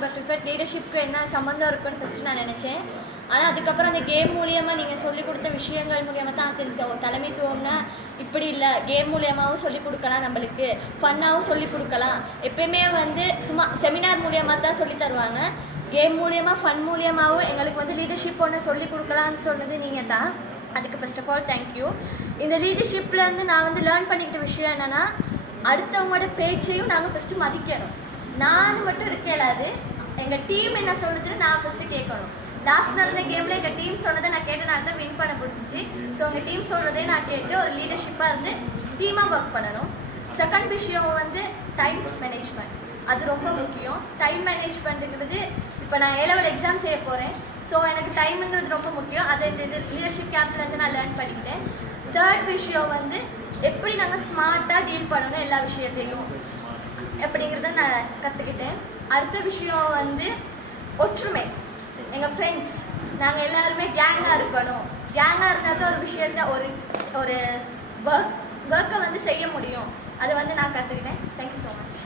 நம்ம ப்ரிஃபர்ட் லீடர்ஷிப்க்கு என்ன சம்மந்தம் இருக்குன்னு ஃபஸ்ட்டு நான் நினச்சேன். ஆனால் அதுக்கப்புறம் அந்த கேம் மூலியமாக நீங்கள் சொல்லிக் கொடுத்த விஷயங்கள் மூலியமாக தான் தெரிஞ்ச தலைமைத்துவம்னா இப்படி இல்லை, கேம் மூலியமாகவும் சொல்லிக் கொடுக்கலாம், நம்மளுக்கு ஃபன்னாகவும் சொல்லிக் கொடுக்கலாம். எப்பயுமே வந்து சும்மா செமினார் மூலியமாக தான் சொல்லி தருவாங்க. கேம் மூலியமாக ஃபன் மூலியமாகவும் எங்களுக்கு வந்து லீடர்ஷிப் ஒன்று சொல்லிக் கொடுக்கலான்னு சொன்னது நீங்கள் தான். அதுக்கு ஃபர்ஸ்ட் ஆஃப் ஆல் தேங்க்யூ. இந்த லீடர்ஷிப்லேருந்து நான் வந்து லேர்ன் பண்ணிக்கிட்ட விஷயம் என்னென்னா, அடுத்தவங்களோட பேச்சையும் நாங்கள் ஃபஸ்ட்டு மதிக்கணும். நான் மட்டும் இருக்கலாது, எங்கள் டீம் என்ன சொல்லுதுன்னு நான் ஃபஸ்ட்டு கேட்கணும். லாஸ்ட் நடந்த கேமில் எங்கள் டீம் சொன்னதை நான் கேட்டனால தான் வின் பண்ண முடிஞ்சிச்சு. ஸோ உங்கள் டீம் சொல்கிறதே நான் கேட்டு ஒரு லீடர்ஷிப்பாக இருந்து டீமாக ஒர்க் பண்ணணும். செகண்ட் விஷயம் வந்து டைம் மேனேஜ்மெண்ட். அது ரொம்ப முக்கியம். டைம் மேனேஜ்மெண்ட்டுங்கிறது இப்போ நான் A-level எக்ஸாம் செய்ய போகிறேன். ஸோ எனக்கு டைமுங்கிறது ரொம்ப முக்கியம். அதை இந்த லீடர்ஷிப் கேம்ப்லேருந்து நான் லேர்ன் பண்ணிக்கிட்டேன். தேர்ட் விஷயம் வந்து எப்படி நாங்கள் ஸ்மார்ட்டாக டீல் பண்ணணும் எல்லா விஷயத்தையும் அப்படிங்கிறத நான் கற்றுக்கிட்டேன். அடுத்த விஷயம் வந்து ஒற்றுமை. எங்கள் ஃப்ரெண்ட்ஸ் நாங்கள் எல்லாருமே கேங்காக இருக்கணும். கேங்காக இருந்தால் தான் ஒரு விஷயத்த ஒரு ஒர்க்கை வந்து செய்ய முடியும். அதை வந்து நான் கற்றுக்கிட்டேன். Thank you so much.